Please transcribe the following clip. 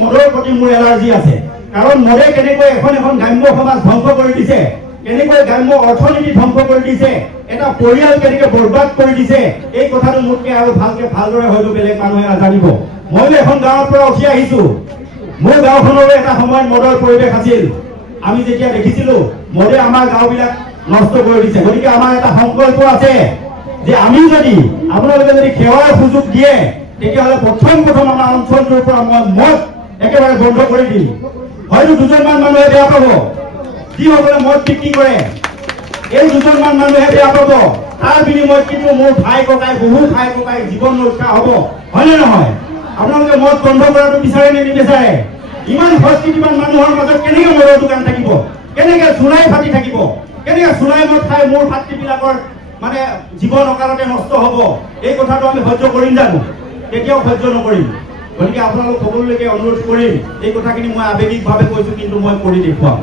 মদৰ প্ৰতি মোৰ এলাৰ্জি আছে। কাৰণ মদে কেনেকৈ এখন গ্ৰাম্য সমাজ ধ্বংস কৰি দিছে, কেনেকৈ গ্ৰাম্য অৰ্থনীতি ধ্বংস কৰি দিছে, এটা পৰিয়াল কেনেকৈ বৰবাদ কৰি দিছে, এই কথাটো মোতকৈ আৰু ভালদৰে হয়তো বেলেগ মানুহে নাজানিব। মইও এখন গাঁৱৰ পৰা উঠি আহিছো। মোৰ গাঁওখনৰো এটা সময়ত মদৰ পৰিৱেশ আছিল। আমি যেতিয়া দেখিছিলো মদে আমাৰ গাঁওবিলাক নষ্ট কৰি দিছে। গতিকে আমাৰ এটা সংকল্প আছে যে আমি যদি আপোনালোকে যদি সেৱাৰ সুযোগ দিয়ে তেতিয়াহ'লে প্ৰথম আমাৰ অঞ্চলটোৰ পৰা মই মদ একেবাৰে বন্ধ কৰি দিম। হয়তো দুজনমান মানুহে বেয়া পাব, যিসকলে মদ বিক্ৰী কৰে এই দুজনমান মানুহে বেয়া পাব। তাৰ বিনিময়ত কিন্তু মোৰ ভাই ককাই বহু ভাই ককাই জীৱন ৰক্ষা হ'ব, হয়নে নহয়? আপোনালোকে মদ বন্ধ কৰাটো বিচাৰে নে নিবিচাৰে? ইমান সংস্কৃতিবান মানুহৰ মাজত কেনেকৈ মদৰ দোকান থাকিব, কেনেকৈ চুলাই ফাটি থাকিব, কেনেকৈ চুলাই মদ খাই মোৰ ভাতৃবিলাকৰ মানে জীৱন অকালতে নষ্ট হ'ব? এই কথাটো আমি সহ্য কৰিম জানো? কেতিয়াও সহ্য নকৰিম। গতিকে আপোনালোক সকলোলৈকে অনুৰোধ কৰিম, এই কথাখিনি মই আৱেগিকভাৱে কৈছো, কিন্তু মই কৰি দেখুৱাম।